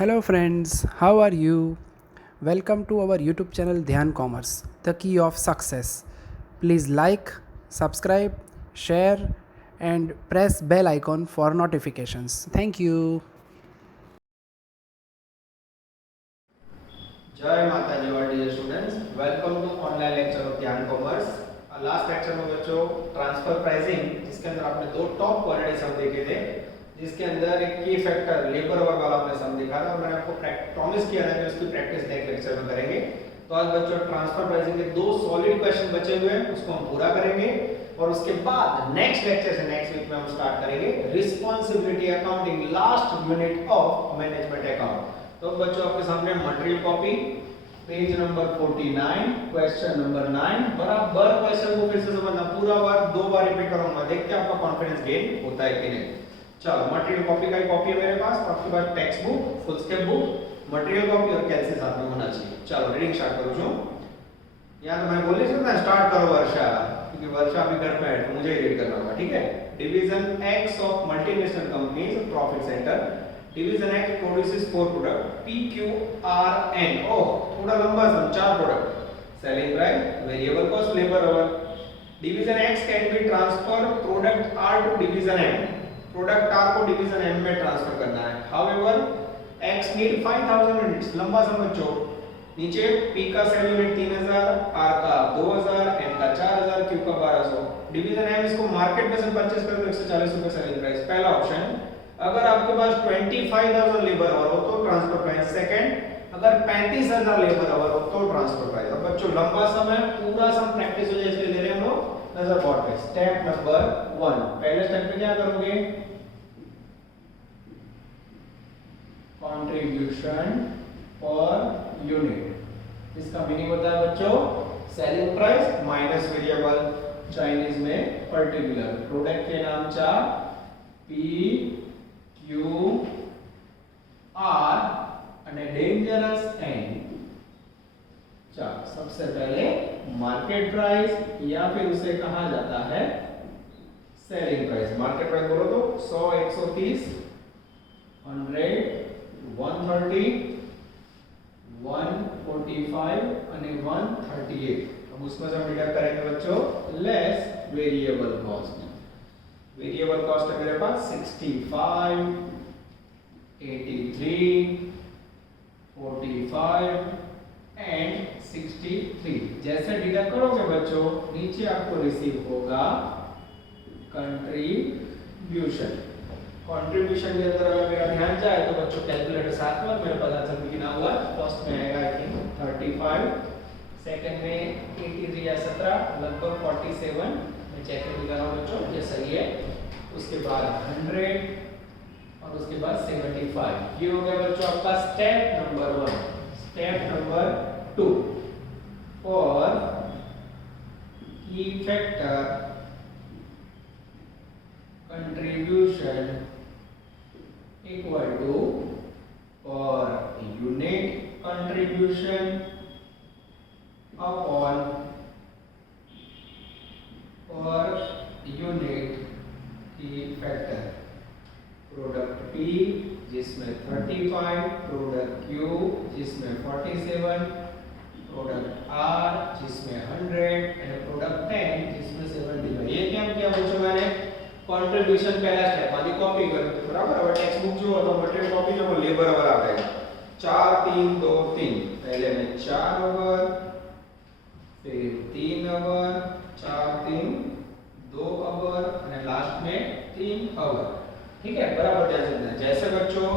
Hello, friends, how are you? Welcome to our YouTube channel Dhyan Commerce, the key of success. Please like, subscribe, share, and press bell icon for notifications. Thank you. जय माता जी और dear students, welcome to online lecture of Dhyan commerce. Last lecture में बच्चों transfer pricing, जिसके अंदर आपने दो टॉप क्वालिटी सम देखे थे, जिसके अंदर एक की फैक्टर लेबर आवर वाला आपने सम देखा था और मैंने आपको प्रॉमिस किया था कि उसकी प्रैक्टिस नेक्स्ट लेक्चर में करेंगे। तो आज बच्चों ट्रांसफर प्राइसिंग के दो सॉलिड क्वेश्चन बचे हुए हैं, उसको हम पूरा करेंगे और उसके बाद नेक्स्ट लेक्चर से नेक्स्ट वीक में हम स्टार्ट करेंगे responsibility accounting, last unit of management account. तो बच्चों आपके सामने material copy page number 49 question number 9 बराबर क्वेश्चन को फिर से समझना, पूरा बार दो बार रिपीट करूंगा, देखते हैं आपका कॉन्फिडेंस गेन होता है कि नहीं। चलो मटेरियल कॉपी का ही कॉपी है मेरे पास, तो आपके पास text book, foolscap book, material copy और कैलसी साथ में होना चाहिए। चलो रीडिंग स्टार्ट करो। जो यहां तो मैं बोल नहीं सकता स्टार्ट करो वर्षा, क्योंकि वर्षा अभी घर पे है तो मुझे ही रीड करना होगा, ठीक है। Division X of multinational companies profit centre, division X produces 4 product P Q R N। Oh थोड़ा लंबा sum, 4 product, selling price, variable cost, labour hour. Division X can be transfer product R to division M, product R को division M में transfer करना है। However X need 5000 units, लंबा सम बच्चों। नीचे P का सेल यूनिट 3000, R का 2000, M का 4000, Q का 1200। डिवीजन M इसको मार्केट में से परचेस करे तो 140 रुपए सेलिंग प्राइस। पहला ऑप्शन। अगर आपके पास 25000 लेबर आवर हो तो ट्रांसफर प्राइस। सेकंड, अगर 35000 लेबर आवर हो तो ट्रांसफर प्राइस। अब बच्चों लंबा समय पूरा सम प्रैक्टिस हो जाए इसलिए ले रहे हैं हम लोग नजर बोर्ड पे। स्टेप नंबर 1, पहले स्टेप में क्या करोगे, कंट्रीब्यूशन पर यूनिट। इसका मीनिंग होता है बच्चों selling price minus variable, Chinese में पर्टिकुलर। प्रोडक्ट के नाम 4 P Q R અને डेंजरस N। चलो सबसे पहले मार्केट प्राइस या फिर उसे कहा जाता है सेलिंग प्राइस। मार्केट प्राइस बोलो तो 100, 130, 100, 130, 145 અને 138। अब उसमें से हम डिडक्ट करेंगे बच्चों less variable cost. Variable cost है मेरे पास 65, 83, 45 एंड 63। जैसे डिडक्ट करोगे बच्चों नीचे आपको रिसीव होगा कंट्रीब्यूशन। कंट्रीब्यूशन के अंदर अगर मेरा ध्यान जाए तो बच्चों कैलकुलेटर साथ में मेरे पता चल कितना हुआ। फर्स्ट में आएगा आई थिंक 35, सेकंड में 83 या 17, लगभग 47। मैं चेक करके कर रहा हूं बच्चों ये सही है। उसके बाद 100 और उसके बाद 75। ये हो गया बच्चों आपका step number 1। Step number 2, for key factor contribution equal to for unit contribution upon for unit key factor. Product P जिसमें 35, प्रोडक्ट Q जिसमें 47, प्रोडक्ट R जिसमें 100 एंड प्रोडक्ट 10 जिसमें 75। ये क्या किया बच्चों मैंने कंट्रीब्यूशन पहला स्टेप वाली कॉपी कर दी, बराबर। और टेक्स्ट बुक जो होता है मटेरियल कॉपी जो वो लेबर आवर आ जाएगा 4 3 2 3। पहले में 4 आवर, फिर 3 आवर, 4 3 2 आवर और लास्ट में 3 आवर, ठीक है। बराबर ध्यान से देना। जैसे बच्चों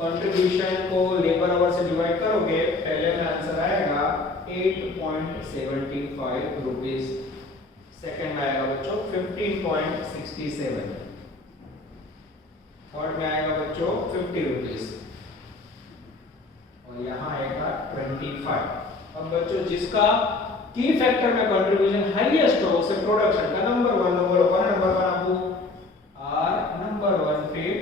कंट्रीब्यूशन को लेबर आवर से डिवाइड करोगे पहले में आंसर आएगा 8.75 रुपीस। सेकंड में आएगा बच्चों 15.67, थर्ड में आएगा बच्चों 50 रुपीस और यहाँ आएगा 25। अब बच्चों जिसका की फैक्टर में कंट्रीब्यूशन हाईएस्ट हो उसे प्रोडक्शन का नंबर 1 नंबर 1 आपको R नंबर 1, फिर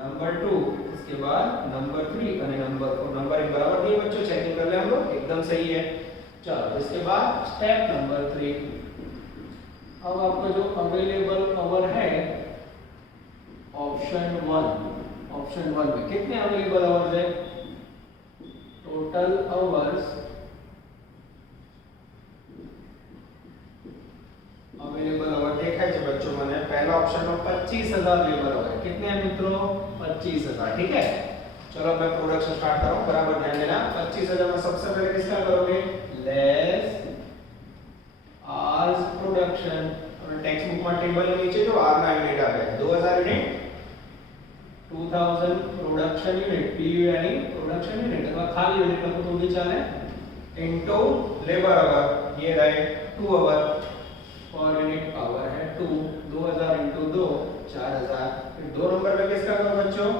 नंबर 2, उसके बाद नंबर 3 और नंबर 4। नंबर एक बराबर दिए बच्चों, चेकिंग कर ले हम लोग, एकदम सही है। चलो इसके बाद स्टेप नंबर 3। अब आपका जो अवेलेबल आवर है ऑप्शन 1 ऑप्शन 1 में कितने अवेलेबल आवर्स है? टोटल आवर्स अवेलेबल आवर देखा है बच्चों मैंने पहला ऑप्शन में 25,000 लेबर आवर कितने हैं मित्रों? 25,000। ठीक है, चलो मैं प्रोडक्शन स्टार्ट कर रहा हूं, बराबर ध्यान देना। 25,000 में सबसे पहले किसका करोगे? Less hours production. और टेक्स्ट बुक में टेबल के नीचे जो आर ना यूनिट आ गया 2000 यूनिट 2000 प्रोडक्शन यूनिट पीयू यानी प्रोडक्शन यूनिट अथवा खाली यूनिट को तो भी चले इनटू लेबर आवर ये रहे 2 आवर पर यूनिट पावर है 2 2000 इनटू 2 4000। फिर 2 नंबर पे किसका करो बच्चों?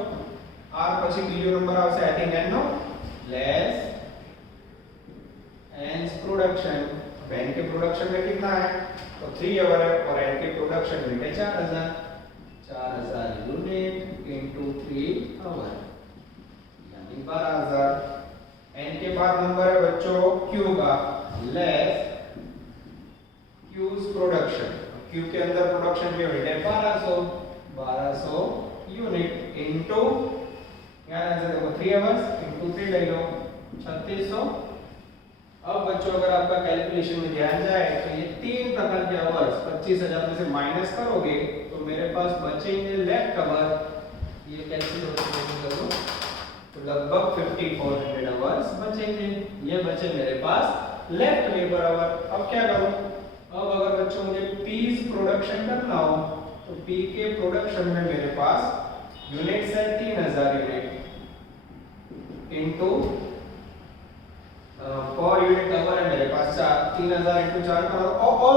आर પછી બીજો નંબર આવશે I think N no less N's production. अब एन के प्रोडक्शन में कितना है? तो 3 आवर है और एन के प्रोडक्शन यूनिट है 4000 यूनिट इनटू 3 आवर यानी 12000। एन के बाद नंबर है बच्चों क्यू का लेस क्यूज प्रोडक्शन। क्यू के अंदर प्रोडक्शन यूनिट है 1200 यूनिट इनटू यार आंसर देखो 3 आवर्स इनटू 3 ले लो 3600। अब बच्चों अगर आपका कैलकुलेशन में ध्यान जाए तो ये 3 प्रकार के आवर्स 25,000 में से माइनस करोगे तो मेरे पास बचेंगे लेफ्ट आवर ये कैंसिल हो जाएगा तो लगभग 5400 आवर्स बचेंगे। ये बचे मेरे पास लेफ्ट लेबर आवर। अब क्या करूं? अब अगर बच्चों मुझे पीस प्रोडक्शन करना हो तो पी के प्रोडक्शन में मेरे पास यूनिट्स है 3000 unit into per unit hour है मेरे पास 3000 इनटू 4 करो ओ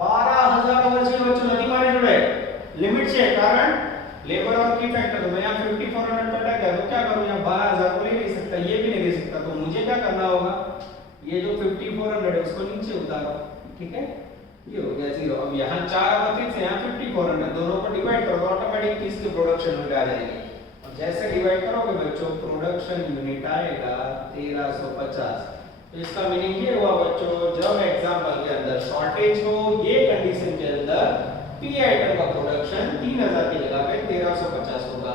12000 आवर છે બચ્ચો નથી મારી જોડે लिमिट છે कारण लेबर और की फैक्टर तो मैं यहां 5400 पर लगा तो क्या करूं यहां 12000 को ले नहीं सकता ये भी नहीं ले सकता तो मुझे क्या करना होगा ये जो 5400 है उसको नीचे उतारो। ठीक है ये हो गया 0। अब यहां 4 आवर फिर से यहां 5400 दोनों को डिवाइड करो तो ऑटोमेटिक इसके प्रोडक्शन यूनिट आ जाएगी। और जैसे डिवाइड करोगे बच्चों प्रोडक्शन यूनिट आएगा 1350। तो इसका मीनिंग ये हुआ बच्चों जब एग्जांपल के अंदर शॉर्टेज हो ये कंडीशन के अंदर पी आइटम का प्रोडक्शन 3000 की जगह पे 1350 होगा।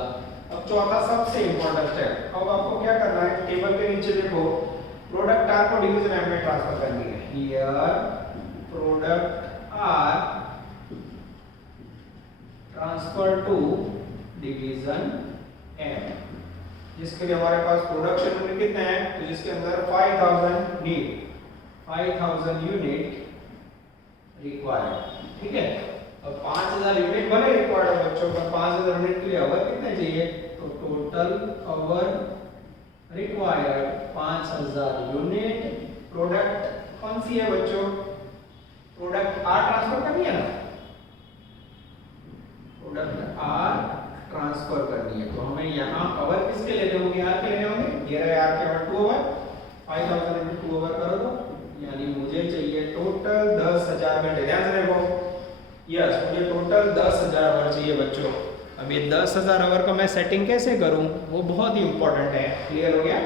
अब चौथा सबसे इंपॉर्टेंट स्टेप अब आपको क्या करना है टेबल के नीचे देखो प्रोडक्ट आर को डिवीजन एम में ट्रांसफर करनी है। Here product R transfer to division M जिसके लिए हमारे पास प्रोडक्शन यूनिट कितने हैं तो जिसके अंदर 5000 नीड 5000 यूनिट रिक्वायर्ड। ठीक है अब 5000 यूनिट भले रिक्वायर्ड है बच्चों पर 5000 यूनिट के लिए आवर कितने चाहिए तो total hour required 5000 unit. Product कौन सी है बच्चों प्रोडक्ट आर ट्रांसफर करनी है ना प्रोडक्ट आर ट्रांसफर करनी है तो हमें यहाँ आवर किसके लेने होंगे आर के लेने होंगे। ये रहे आर के आवर 2 आवर 5000 इनटू 2 आवर करो तो यानी मुझे चाहिए टोटल 10000 घंटे। ध्यान से देखो यस मुझे टोटल 10000 आवर चाहिए बच्चों। अब ये 10000 आवर का मैं सेटिंग कैसे करूं वो बहुत ही इंपॉर्टेंट है। क्लियर हो गया?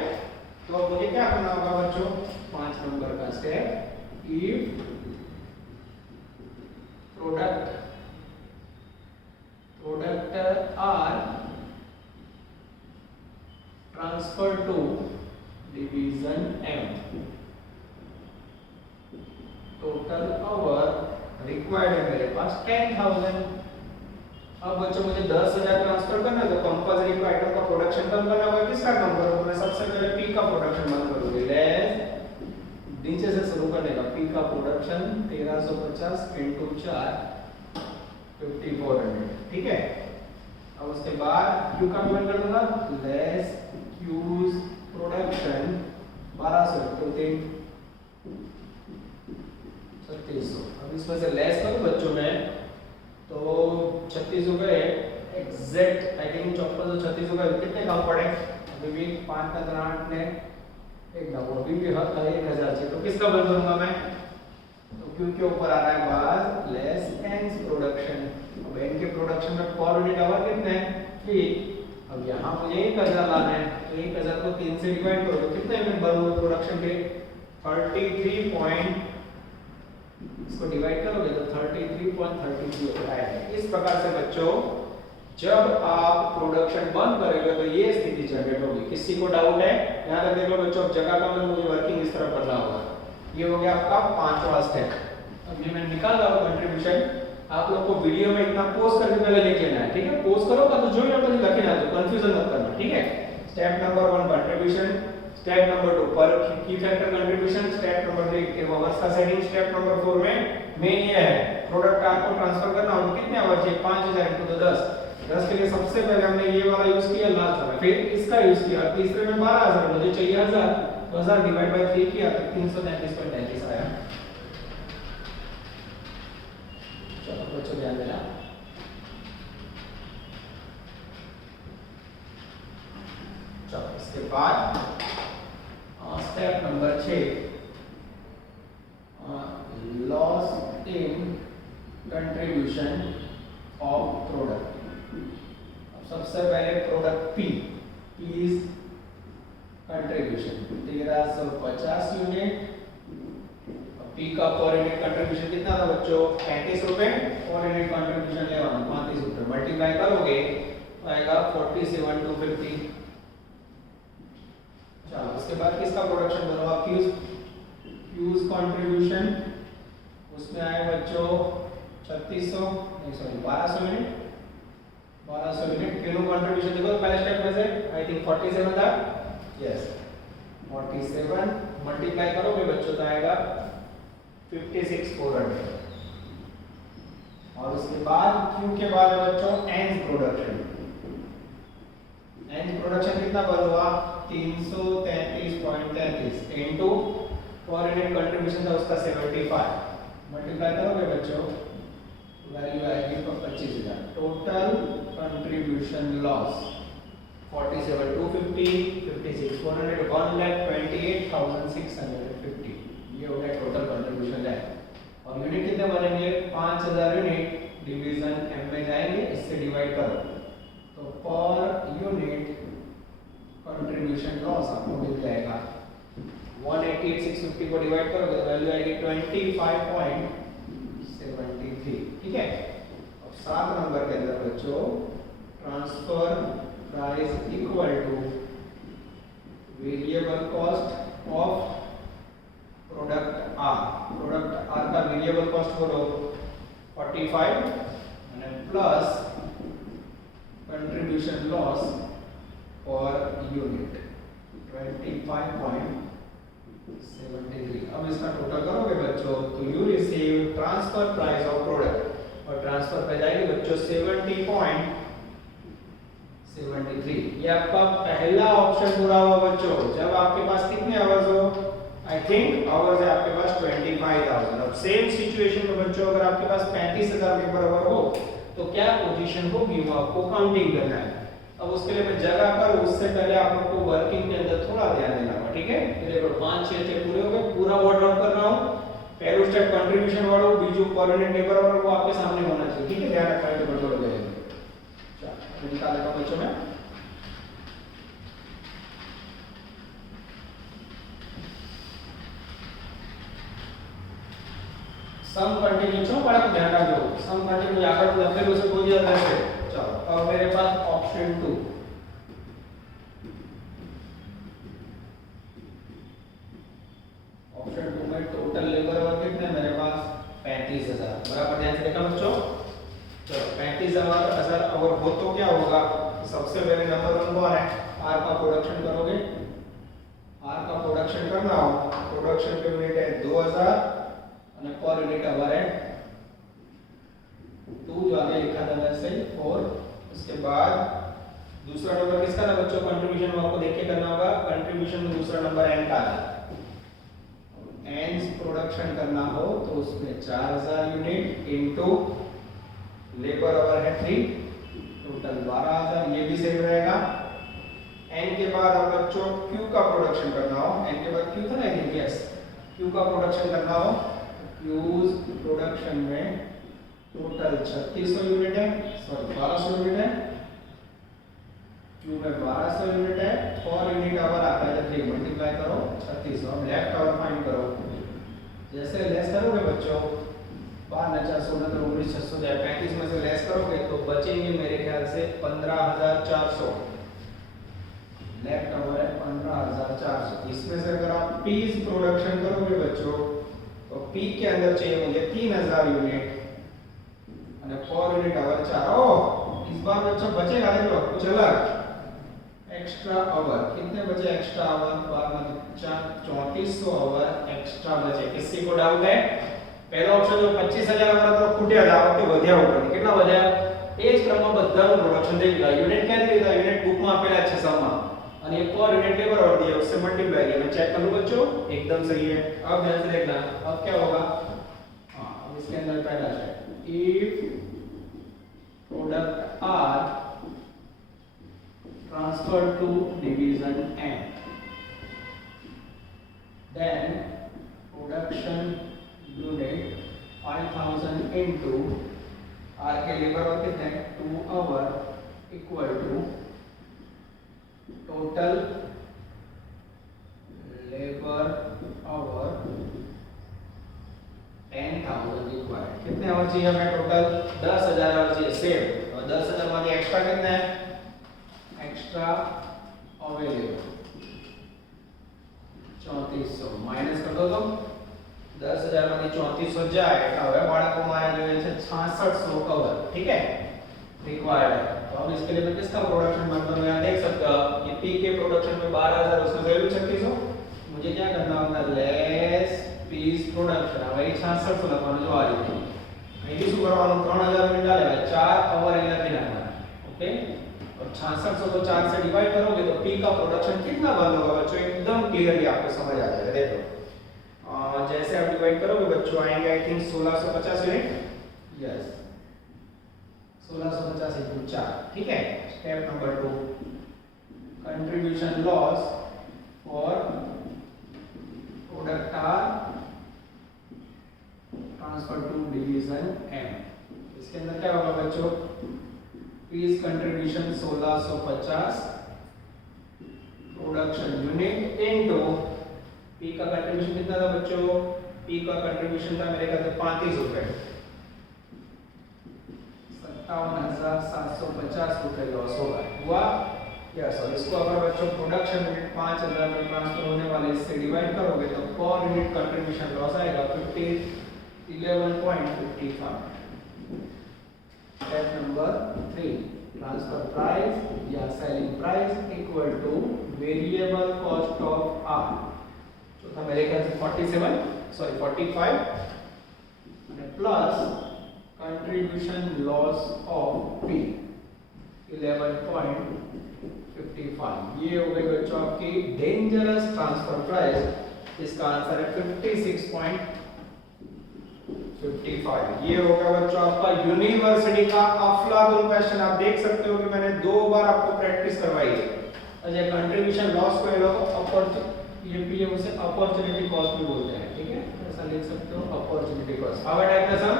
तो अब मुझे क्या करना होगा बच्चों 5 नंबर का step if product R transfer to division M total hour required है मेरे पास 10000। अब बच्चों मुझे 10000 ट्रांसफर करना है तो कंपल्सरी को आइटम का प्रोडक्शन कम करना होगा। किसका कम करूंगा मैं सबसे पहले पी का प्रोडक्शन बंद करूंगी लेस नीचे से शुरू करने का पी का प्रोडक्शन 1350 इनटू 4 5400। ठीक है अब उसके बाद क्यू का डिवाइड कर दूंगा लेस क्यूज प्रोडक्शन 1200 इनटू 3 3600। अब इसमें से लेस करूं बच्चों में तो 36 हो गए एग्जैक्ट आई थिंक 5436 हो गए कितने कम पड़े अभी भी 5 का 8 ने एक ना वो भी हद है 1000 से तो किसका बंद करूंगा मैं तो क्यू के ऊपर आ रहा है बार लेस एन's प्रोडक्शन। अब एन के प्रोडक्शन में पर यूनिट आवर कितने हैं 3। अब यहाँ मुझे 1000 लाना है तो 1000 को 3 से डिवाइड करो तो कितने यूनिट बन हुए प्रोडक्शन के 33 पॉइंट इसको डिवाइड करोगे तो 33.33 होता है। इस प्रकार से बच्चों जब आप प्रोडक्शन बंद करेंगे तो ये स्थिति जनरेट होगी। किसी को डाउट है? यहाँ तक देख लो बच्चों, अब जगह का मतलब मुझे वर्किंग इस तरह करना होगा। ये हो गया आपका 5वां स्टेप। अब ये मैंने निकाल रहा हूँ कंट्रीब्यूशन। आप लोग को वीडियो में इतना पोज करके पहले लिख लेना है, ठीक है? पोज करोगा तो जो भी आप लिख लेना, तो कंफ्यूजन मत करना, ठीक है? Step number 1 contribution, step number 2 पर की फैक्टर कंट्रीब्यूशन, स्टेप नंबर 3 अवस्था सेटिंग, स्टेप नंबर 4 में मेन ये है प्रोडक्ट आपको ट्रांसफर करना होगा। कितने आवर चाहिए? 5000 × 10 के लिए सबसे पहले हमने ये वाला यूज किया लास्ट वाला, फिर इसका यूज किया, तीसरे में 12000 मुझे चाहिए 1000, 1000 डिवाइड बाय 3 किया तो 333.33 आया। चलो बच्चों ध्यान देना। चलो इसके बाद step number 6 loss in contribution of product. सबसे पहले product P is contribution 1350 unit. P का पर यूनिट कंट्रीब्यूशन कितना था बच्चों? 35 रुपए। पर यूनिट कंट्रीब्यूशन लेवाना 35 रुपए, मल्टीप्लाई करोगे तो आएगा 47,250। चलो उसके बाद किसका प्रोडक्शन करो आप? फ्यूज कंट्रीब्यूशन, उसमें आए बच्चों 3600 नहीं sorry 1200 unit. 1200 unit kilo contribution देखो पहले स्टेप में से आई थिंक 47 था। यस 47 मल्टीप्लाई करोगे बच्चों तो आएगा 56,400। और उसके बाद क्यू के बाद है बच्चों एंड प्रोडक्शन। एंड प्रोडक्शन कितना हुआ? 333.33 इनटू पर यूनिट कंट्रीब्यूशन था उसका 75। मल्टीप्लाई करोगे बच्चों वैल्यू आएगी 25,000। Total contribution loss 47,250, 56,400, 1,28,650। ये हो गया टोटल कंट्रीब्यूशन है। और यूनिट कितने बनेंगे? 5000 यूनिट डिवीजन m में जाएंगे, इससे डिवाइड करो तो पर यूनिट कंट्रीब्यूशन लॉस आपको मिल जाएगा 188,650 को डिवाइड करोगे तो वैल्यू आएगी 25.73। ठीक है। अब 7 नंबर के अंदर बच्चों transfer price equal to variable cost of product R. Product R का वेरिएबल कॉस्ट बोलो 45 અને plus contribution loss per unit 25.73। अब इसका टोटल करोगे बच्चों तो you receive transfer price of product और ट्रांसफर पे जाएगी बच्चों 70.73। ये आपका पहला ऑप्शन पूरा हुआ बच्चों। जब आपके पास कितने आवर्स हो? आई थिंक आवर्स है आपके पास 25,000। अब सेम सिचुएशन में बच्चों अगर आपके पास 35,000 के बराबर हो तो क्या पोजीशन होगी वो आपको काउंटिंग करना है। अब उसके लिए मैं जगह पर उससे पहले आप लोग को वर्किंग के अंदर थोड़ा ध्यान देना होगा। ठीक है। तो देखो 5-6 स्टेप पूरे हो गए। पूरा वर्ड आउट कर रहा हूं। पहला स्टेप कंट्रीब्यूशन वाला, बीजू पर यूनिट लेबर और वो आपके सामने होना चाहिए। ठीक है। ध्यान रखना है तो गड़बड़ हो जाएगी। चलो निकाल देता हूं बच्चों में। सम कंटिन्यूस बड़ा ध्यान रखो। सम कंटिन्यू आगे लखेलू से कोई याद रहશે। चलो अब मेरे पास ऑप्शन 2 में टोटल लेबर आवर कितने मेरे पास 35,000। बराबर ध्यान से देखा बच्चों। चलो 35,000 आवर हो तो क्या होगा? सबसे पहले नंबर 1 को है आर का प्रोडक्शन करोगे। आर का प्रोडक्शन करना हो प्रोडक्शन की यूनिट है 2000 અને પર यूनिट आवर है 2 जो आगे लिखा था वैसे 4। उसके बाद दूसरा नंबर किसका था बच्चों? कंट्रीब्यूशन में आपको देख के करना होगा। कंट्रीब्यूशन में दूसरा नंबर एन का है। एन प्रोडक्शन करना हो तो उसमें 4000 यूनिट इनटू लेबर आवर है 3 टोटल 12000। ये भी सही रहेगा। एन के बाद अब बच्चों क्यू का प्रोडक्शन करना हो। एन के बाद क्यू था ना? यस क्यू का प्रोडक्शन करना हो। यूज प्रोडक्शन में टोटल 3600 यूनिट है, सॉरी 1200 यूनिट है। क्यू में 1200 यूनिट है। पर यूनिट आवर आता है 3 मल्टीप्लाई करो 3600। अब लेफ्ट आवर फाइंड करो। जैसे लेस करोगे बच्चों 12,400 19,600 जाए, 35 में से लेस करोगे तो बचेंगे मेरे ख्याल से 15,400। लेफ्ट ओवर है 15,400। इसमें से अगर आप पीस प्रोडक्शन करोगे बच्चों तो पी के अंदर चाहिए मुझे 3,000 यूनिट और पर यूनिट आवर 4। ओह, इस बार बच्चों बचेगा, देख लो कुछ अलग एक्स्ट्रा आवर। कितने बचे एक्स्ट्रा आवर? 3400 आवर एक्स्ट्रा बचे। किसी को डाउट है? पहला ऑप्शन जो 25,000 वाला तो ખૂટ્યા હતા, આ વખતે વધ્યા ઉપર કેટલા વધ્યા? એ જ ક્રમમાં બધાનું પ્રોડક્શન થઈ ગયું। યુનિટ ક્યાંથી લીધા? યુનિટ બુકમાં આપેલા છે સમમાં અને એ પર यूनिट लेबर और दिया उससे मल्टीप्लाई किया। मैं चेक कर लूं बच्चों, एकदम सही है। अब ध्यान से देखना, अब क्या होगा? हां, अब इसके अंदर पहला है if product R transferred to division M, then production unit 5000 into R के लेबर और कितने 2 hour equal to total labour hour 10,000 equal कितने आवर चाहिए हमें? टोटल 10,000 आवर चाहिए सेम। और 10,000 में एक्स्ट्रा कितने है? एक्स्ट्रा अवेलेबल 3400 माइनस कर दो तो 10,000 માંથી 3400 જાય એટલે હવે બાળકો મારે જોઈએ છે 6600 કવર। ठीक है, रिक्वायर्ड है। तो अब इसके लिए मैं किसका प्रोडक्शन मतलब यहाँ देख सकते हो ये पी के प्रोडक्शन में 12,000 उसमें वैल्यू 3600। मुझे क्या करना होगा? Less piece production. હવે 6600 લખવાનું જો આ રીતે અહીંથી શું કરવાનું? 3000 યુનિટ આલે 4 અવર અહીં લખી નાખવાના। ओके, और 6600 को 4 से डिवाइड करोगे तो पी का प्रोडक्शन कितना बंद होगा बच्चों? एकदम क्लियरली आपको समझ आ जाएगा। देखो जैसे आप डिवाइड करोगे बच्चों आएंगे I think 1650 unit. Yes, 1650 into 4। ठीक है, step number 2 contribution loss for product R transfer to division M. इसके अंदर क्या होगा बच्चों? Piece contribution 1650 production unit into P का कंट्रीब्यूशन कितना था बच्चों? पी का कंट्रीब्यूशन था मेरे ख्याल से 35 रुपए, 57,750 रुपए लॉस होगा। हुआ यस। और इसको अगर बच्चों प्रोडक्शन यूनिट 5,000 में ट्रांसफर होने वाले इससे डिवाइड करोगे तो पर यूनिट कंट्रीब्यूशन लॉस आएगा 11.55। Step number 3 transfer price या selling price equal to variable cost of R। जो था मेरे ख्याल से 45 and plus contribution loss of P 11.55। ये हो गई बच्चों आपकी डेंजरस ट्रांसफर प्राइस। इसका आंसर है 56.55। ये होगा बच्चों आपका यूनिवर्सिटी का अफलातून क्वेश्चन। आप देख सकते हो कि मैंने 2 बार आपको प्रैक्टिस करवाई है। अच्छा, कंट्रीब्यूशन लॉस को ये लोग ये पी उसे अपॉर्चुनिटी कॉस्ट भी बोलते हैं। ठीक है, ऐसा लिख सकते हो अपॉर्चुनिटी कॉस्ट। आवा टाइप ना सम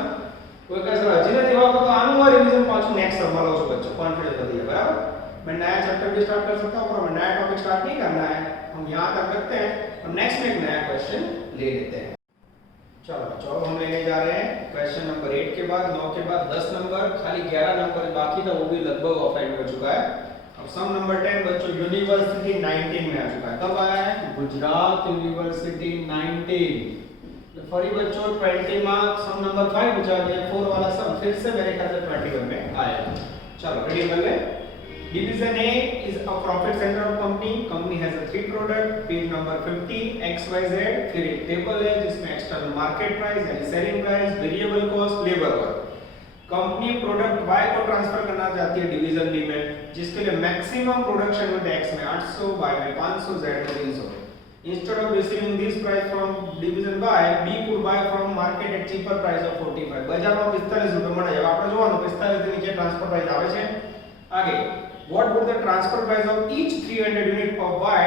कोई कैसे हજી નથી આવતો તો આનું રિવીઝન પાછું નેક્स्ट સમ માં લો છો બચ્ચો, कॉन्फिडेंस वधी है। बराबर, मैं नया चैप्टर भी स्टार्ट कर सकता हूं पर मैं नया टॉपिक स्टार्ट नहीं करना है, हम यहां तक रखते हैं और नेक्स्ट में एक नया क्वेश्चन ले लेते हैं। चलो बच्चों, अब हम लेने जा रहे हैं क्वेश्चन नंबर 8 के बाद 9 के बाद 10 नंबर, खाली 11 नंबर बाकी था, वो भी लगभग ऑफलाइन हो चुका है। अब सम नंबर 10 बच्चों यूनिवर्सिटी 19 में आ चुका है। कब आया है? गुजरात यूनिवर्सिटी 19। तो फरी बच्चों 20 मार्क सम नंबर 5 पूछा गया, 4 वाला सम फिर से मेरे ख्याल से 21 में आएगा। चलो रेडी कर ले। Division A is a profit center of company. Company has a 3 product. Page number 50 XYZ। फिर एक टेबल है जिसमें एक्सटर्नल मार्केट प्राइस यानी selling price, variable cost, labour work. Company product Y को ट्रांसफर करना चाहती है डिवीजन B में, जिसके लिए मैक्सिमम प्रोडक्शन में X में 800, Y में 500, Z में 300। Instead of receiving this price from division Y, B could buy from market at cheaper price of 45। બજારમાં 45 રૂપિયા મળે છે। આપણે જોવાનું 45 થી નીચે ટ્રાન્સફર પ્રાઇસ આવે છે। आगे what would the transfer price of each 300 unit of Y?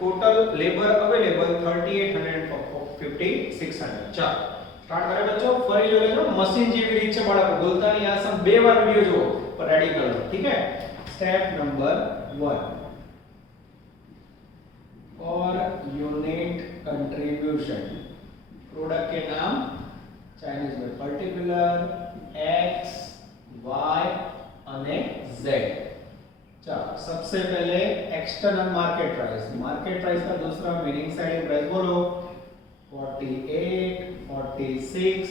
Total labor available 3800 and 5600। चल स्टार्ट करें बच्चों। फरी जो लेજો मशीन જેવી રીત છે બાળકો, ભૂલતા નહીં। આ સમ બે વાર વિડિયો જુઓ પર રેડી કરો। ठीक है, स्टेप नंबर 1 और यूनिट कंट्रीब्यूशन। प्रोडक्ट के नाम ચાઇનીઝ में पर्टिक्युलर x y અને z। चलो सबसे पहले एक्सटर्नल मार्केट प्राइस का दूसरा मीनिंग साइड प्राइस बोलो 48 46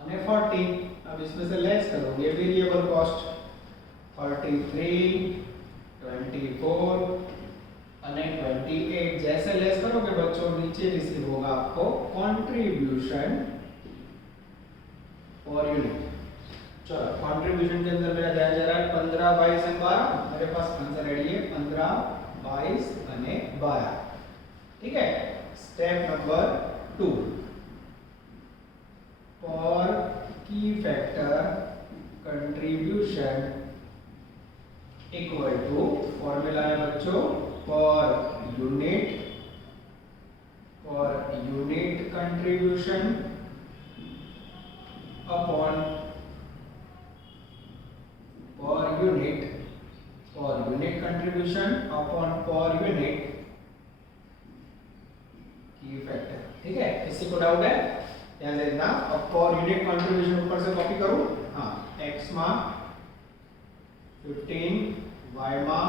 અને 40। अब इसमें से लेस करोगे वेरिएबल कॉस्ट 33 24 અને 28 जैसे लेस करोगे बच्चों नीचे रिसीव होगा आपको कंट्रीब्यूशन पर यूनिट। चलो कंट्रीब्यूशन के अंदर मेरा ध्यान जा रहा है 15 22 और 12। मेरे पास आंसर रेडी है 15 22 અને 12। ठीक है। Step number 2 for key factor contribution equal to formula है बच्चों per unit contribution upon per unit contribution upon per unit key factor. ठीक है। किसी को डाउट है ध्यान से देखना। अब पर यूनिट कंट्रीब्यूशन ऊपर से कॉपी करूं। हां x માં 15 y માં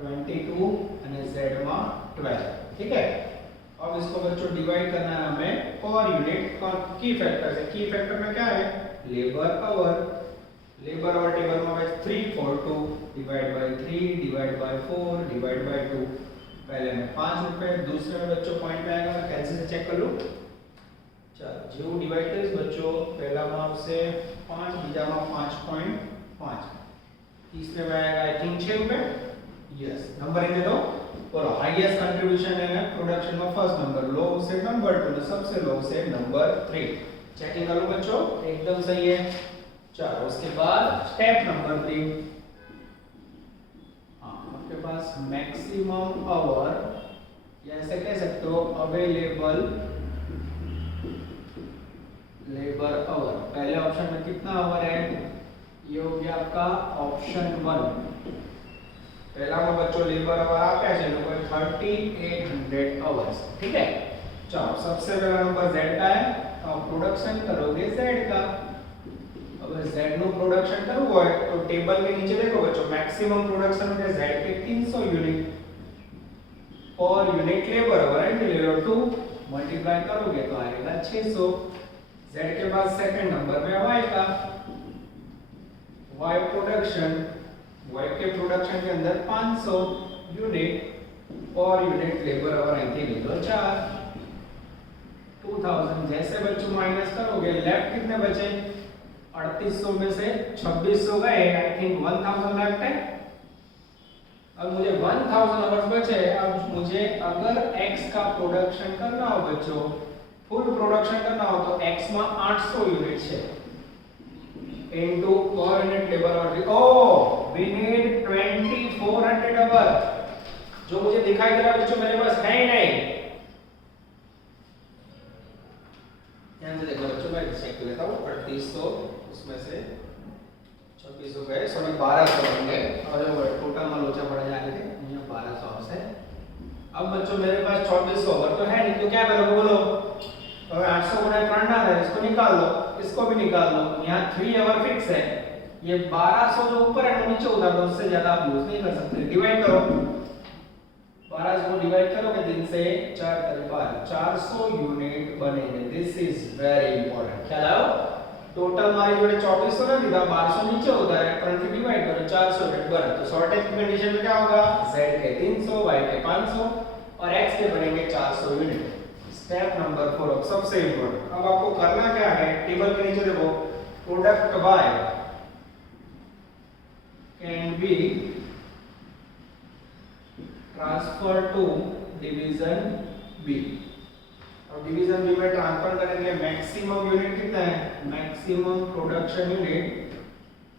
22 અને z માં 12। ठीक है। अब इसको बच्चों डिवाइड करना है हमें पर यूनिट की फैक्टर से। की फैक्टर में क्या है लेबर आवर टेबल में है 342 divide by 3 divide by 4 divide by 2। पहले में 5 रुपए दूसरे में बच्चों पॉइंट में आएगा। मैं कैंसिल से चेक कर लूं। चलो जो डिवाइड करिस बच्चों पहला में आपसे 5 बीजा में 5.5 तीसरे में आएगा आई थिंक 6 रुपए। यस नंबर ही दे दो। और हाईएस्ट कंट्रीब्यूशन है प्रोडक्शन में फर्स्ट नंबर, लो से नंबर 2, सबसे लो से नंबर 3। चेकिंग करो बच्चों एकदम सही है। चलो उसके बाद स्टेप नंबर 3। आपके पास मैक्सिमम आवर या ऐसे कह सकते हो अवेलेबल लेबर आवर। पहले ऑप्शन में कितना आवर है ये हो गया आपका ऑप्शन 1। पहला में बच्चों लेबर आवर आप क्या चलो 3800 आवर्स। ठीक है। चलो सबसे पहला नंबर z का है तो प्रोडक्शन करोगे z का। अब z નું પ્રોડક્શન કરવું હોય તો ટેબલ के नीचे देखो बच्चों मैक्सिमम प्रोडक्शन में z के 300 यूनिट और यूनिट लेबर आवर है ले लो 2 मल्टीप्लाई करोगे तो आएगा 600। z के बाद सेकंड नंबर में y का y प्रोडक्शन y के प्रोडक्शन के अंदर 500 यूनिट और यूनिट लेबर आवर यहीं ले लो 4 2000। जैसे बच्चों माइनस करोगे लेफ्ट कितने बचे 3800 में से 2600 गए आई थिंक 1000 लेफ्ट है। अब मुझे 1000 आवर्स बचे। अब मुझे अगर x का प्रोडक्शन करना हो बच्चों फुल प्रोडक्शन करना हो तो x में 800 यूनिट है into per unit labour hour. Oh we need 2400 hour जो मुझे दिखाई दे रहा है बच्चों मेरे पास है ही नहीं। ध्यान से देखो बच्चों मैं चेक कर लेता हूं 3800 उसमें से 2600 गए सॉरी 1200 होंगे और टोटल में लोचा पड़ जाएंगे यहाँ 1200 से। अब बच्चों मेरे पास 2400 ओवर तो है नहीं तो क्या करोगे बोलो। तो 800 गुना 3 ना है इसको निकाल लो इसको भी निकाल लो। यहाँ 3 आवर फिक्स है ये 1200 जो ऊपर है वो नीचे उतार दो उससे ज्यादा आप यूज नहीं कर सकते। डिवाइड करो 1200 को डिवाइड करोगे दिन से 4 12 400 यूनिट बनेंगे। This is very important. ख्याल आओ टोटल हमारे जोड़े 2400 ना दिखा 1200 नीचे होता है परंतु डिवाइड करो 400 यूनिट बने तो शॉर्टेज की कंडीशन में क्या होगा z के 300 y के 500 और x के बनेंगे 400 यूनिट। स्टेप नंबर 4 अब सबसे इंपॉर्टेंट। अब आपको करना क्या है टेबल के नीचे देखो product y can be transfer to division b। अब डिवीजन b में ट्रांसफर करेंगे मैक्सिमम यूनिट कितना है मैक्सिमम प्रोडक्शन यूनिट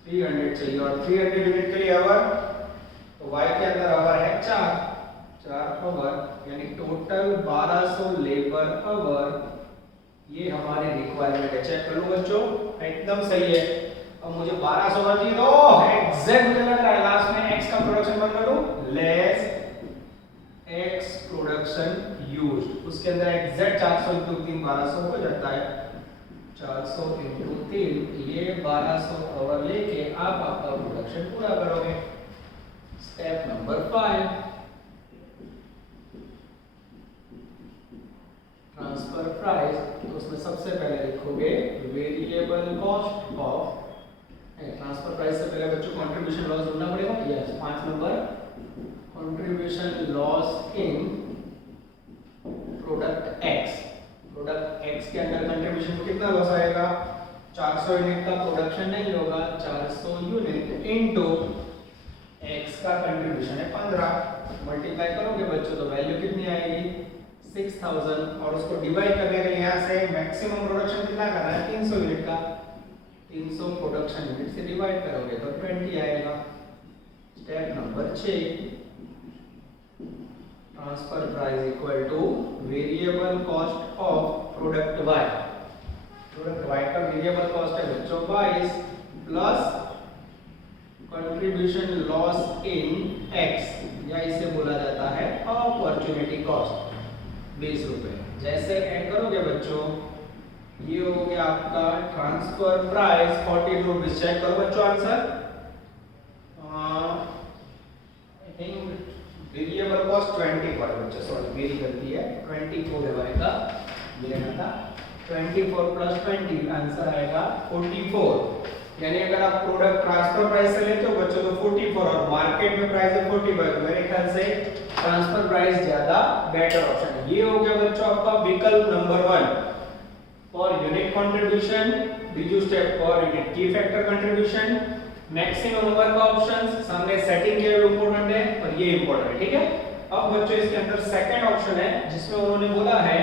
300 चाहिए और 300 यूनिट के लिए आवर तो y के अंदर आवर है 4 आवर यानी टोटल 1200 लेबर आवर ये हमारी रिक्वायरमेंट है। चेक कर लो बच्चों एकदम सही है। अब मुझे 1200 का चाहिए तो एग्जैक्ट मुझे लग रहा है लास्ट में x का प्रोडक्शन बंद करूं लेस x प्रोडक्शन यूज्ड उसके अंदर एग्जैक्ट 400 into 3 1200 हो जाता है। 400 इंटू 3, ये 1200 आवर लेके आप आपका प्रोडक्शन पूरा करोगे। Step number 5, transfer price. तो उसमें सबसे पहले लिखोगे variable cost of, transfer price से पहले बच्चों कंट्रीब्यूशन लॉस ढूंढना पड़ेगा। यस, 5 नंबर, कंट्रीब्यूशन लॉस इन प्रोडक्ट एक्स। प्रोडक्ट एक्स के अंदर कंट्रीब्यूशन को कितना लॉस आएगा? 400 यूनिट का प्रोडक्शन नहीं होगा, 400 यूनिट इनटू एक्स का कंट्रीब्यूशन है 15, मल्टीप्लाई करोगे बच्चों तो वैल्यू कितनी आएगी? 6000। और उसको डिवाइड करने के लिए यहाँ से मैक्सिमम प्रोडक्शन कितना करना है? 300 यूनिट का, 300 प्रोडक्शन यूनिट से डिवाइड करोगे तो 20 आएगा। Step number 6, transfer price equal to variable cost of product Y. Product Y का वेरिएबल कॉस्ट है बच्चों 22 plus contribution loss in X, या इसे बोला जाता है अपॉर्चुनिटी कॉस्ट, 20 रुपए। जैसे ऐड करोगे बच्चों, ये हो गया आपका ट्रांसफर प्राइस 42 रुपीज। चेक करो बच्चों answer. I think variable cost 24 बच्चों, सॉरी मेरी गलती है, 24 लगाएगा, मेरा था 24 प्लस 20, आंसर आएगा 44। यानी अगर आप प्रोडक्ट ट्रांसफर प्राइस से लेते हो बच्चों तो 44 और मार्केट में प्राइस है 45, तो मेरे ख्याल से ट्रांसफर प्राइस ज्यादा बेटर ऑप्शन है। ये हो गया बच्चों आपका विकल्प number 1 for unit contribution. Biju step for unit key factor contribution, maximum number का ऑप्शंस, सामने सेटिंग के इंपॉर्टेंट है और ये इंपॉर्टेंट है, ठीक है। अब बच्चों इसके अंदर सेकंड ऑप्शन है जिसमें उन्होंने बोला है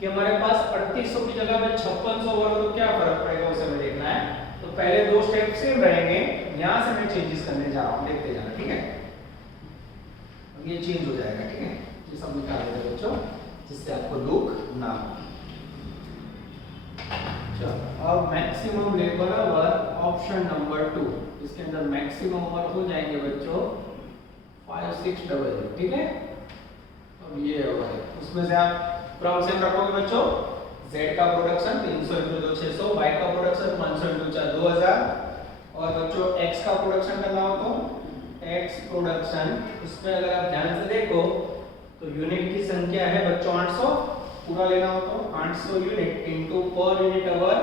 कि हमारे पास 3800 की जगह पे 5600 होगा तो क्या फर्क पड़ेगा उसे हमें देखना है। तो पहले 2 स्टेप सेम रहेंगे, यहां से मैं चेंजेस करने जा रहा हूं, देखते जाना, ठीक है। अब ये चेंज हो जाएगा, ठीक है, ये सब निकाल देते बच्चों जिससे आपको दुख ना हो। चलो अब maximum labour our option number 2, इसके अंदर मैक्सिमम आवर हो जाएंगे बच्चों 5600, ठीक है। अब ये आवर है, उसमें से आप क्रम सेम रखोगे बच्चों। Z का प्रोडक्शन 300 × 2 600, Y का प्रोडक्शन 500 × 4 2000, और बच्चों X का प्रोडक्शन करना हो तो X प्रोडक्शन, उसमें अगर आप ध्यान से देखो तो यूनिट की संख्या है बच्चों 800, पूरा लेना हो तो 800 unit into per unit hour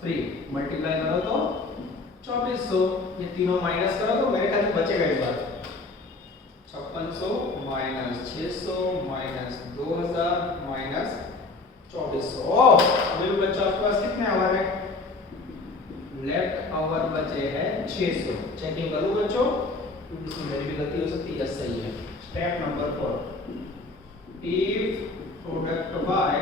3, multiply करो तो 2400, ये तीनों माइनस करो तो मेरे ख्याल से बचेगा इस बार 5600 माइनस 600 माइनस 2000 माइनस 2400। अभी भी बच्चों आपके पास कितने आवर है? लेफ्ट आवर बचे हैं 600। चेकिंग करो बच्चों क्योंकि इसमें मेरी भी गलती हो सकती है। सही है। Step number 4, if product by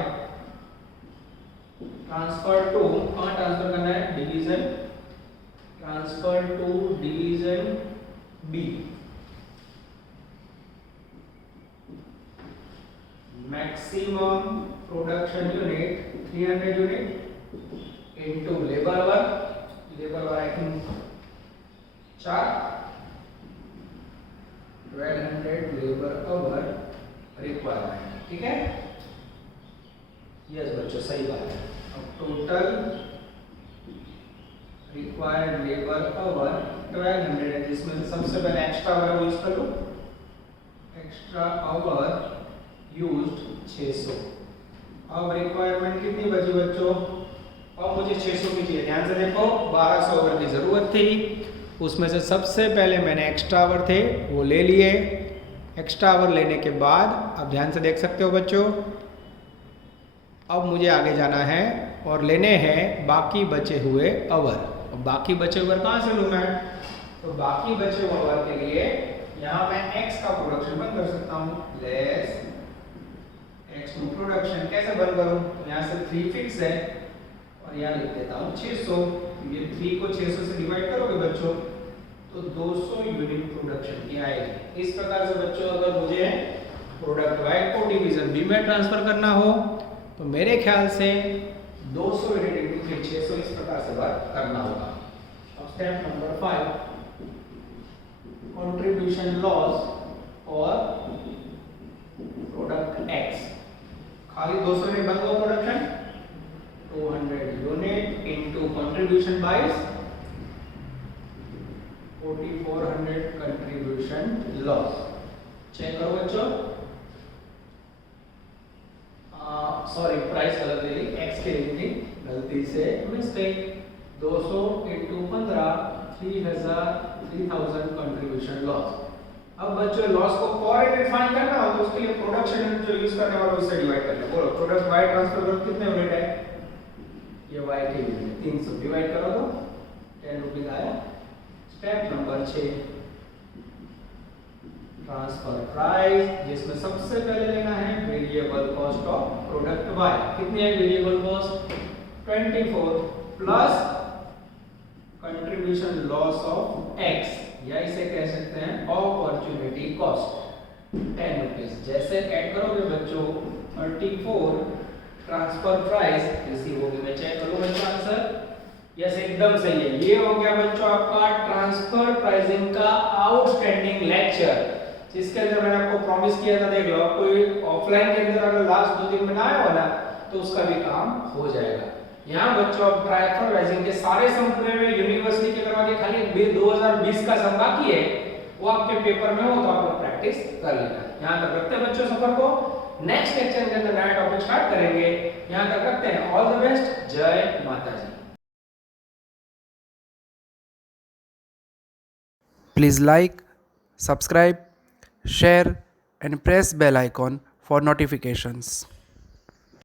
transfer to, कहां ट्रांसफर करना है? Division, transfer to division B, maximum production unit 300 unit into labour hour, labour hour I think 4, 1200 labour hour requirement, ठीक है। यस बच्चों सही बात है। अब टोटल रिक्वायर्ड लेबर आवर 1200 है, जिसमें से सबसे पहले एक्स्ट्रा आवर यूज कर लो। Extra our used 600। अब रिक्वायरमेंट कितनी बची बच्चों? अब मुझे 600 की चाहिए। ध्यान से देखो 1200 आवर की जरूरत थी, उसमें से सबसे पहले मैंने एक्स्ट्रा आवर थे वो ले लिए। एक्स्ट्रा आवर लेने के बाद अब ध्यान से देख सकते हो बच्चों, अब मुझे आगे जाना है और लेने हैं बाकी बचे हुए आवर। अब बाकी बचे हुए कहाँ से लूँ मैं? तो बाकी बचे हुए आवर के लिए यहाँ मैं x का प्रोडक्शन बंद कर सकता हूँ, लेस x टू प्रोडक्शन। कैसे बंद करूँ? तो यहाँ से 3 फिक्स है और यहाँ लिख देता हूँ 600। ये 3 को 600 से डिवाइड करोगे बच्चों तो 200 यूनिट प्रोडक्शन की आएगी। इस प्रकार से बच्चों अगर मुझे प्रोडक्ट वाई को डिवीजन बी में ट्रांसफर करना हो तो मेरे ख्याल से 200 यूनिट इनटू 600 इस प्रकार से वर्क करना होगा। अब स्टेप नंबर 5, कंट्रीब्यूशन लॉस और प्रोडक्ट एक्स। खाली 200 यूनिट बंद हुआ production, 200 unit contribution by 4400 contribution loss. Check करो बच्चों, सॉरी प्राइस गलत दे दी, एक्स के लिए थी, गलती से मिस्टेक। 200 into 15 3000 contribution loss. अब बच्चों लॉस को पर यूनिट फाइंड करना हो तो उसके लिए प्रोडक्शन यूनिट जो यूज करने वाला उससे डिवाइड करना। बोलो प्रोडक्ट बाय ट्रांसफर ग्रोथ कितने यूनिट है? ये y के यूनिट 300 डिवाइड करो तो 10 रुपीस आया। स्टेप नंबर 6 ट्रांसफर प्राइस, जिसमें सबसे पहले लेना है variable cost of product y। कितनी है variable cost? 24 plus contribution loss of x, या इसे कह सकते हैं अपॉर्चुनिटी कॉस्ट 10 रुपीस। जैसे ऐड करोगे बच्चों 34 ट्रांसफर प्राइस रिसीव होगी। मैं चेक करूं बच्चों आंसर, यस एकदम सही है। ये हो गया बच्चों आपका ट्रांसफर प्राइसिंग का आउटस्टैंडिंग लेक्चर, जिसके अंदर मैंने आपको प्रॉमिस किया था, देख लो आपको ऑफलाइन के अंदर अगर लास्ट 2 दिन में ना आया हो ना तो उसका भी काम हो जाएगा। यहाँ बच्चों अब ट्रांसफर प्राइसिंग के सारे सम पूरे में यूनिवर्सिटी के करवा के खाली 2020 का सम बाकी है, वो आपके पेपर में हो तो आप लोग प्रैक्टिस कर लेना। यहाँ तक रखते हैं बच्चों सफर को, नेक्स्ट लेक्चर के अंदर नया टॉपिक स्टार्ट करेंगे। यहाँ तक रखते हैं, ऑल द बेस्ट, जय माता जी। Please like, subscribe, share and press bell icon for notifications.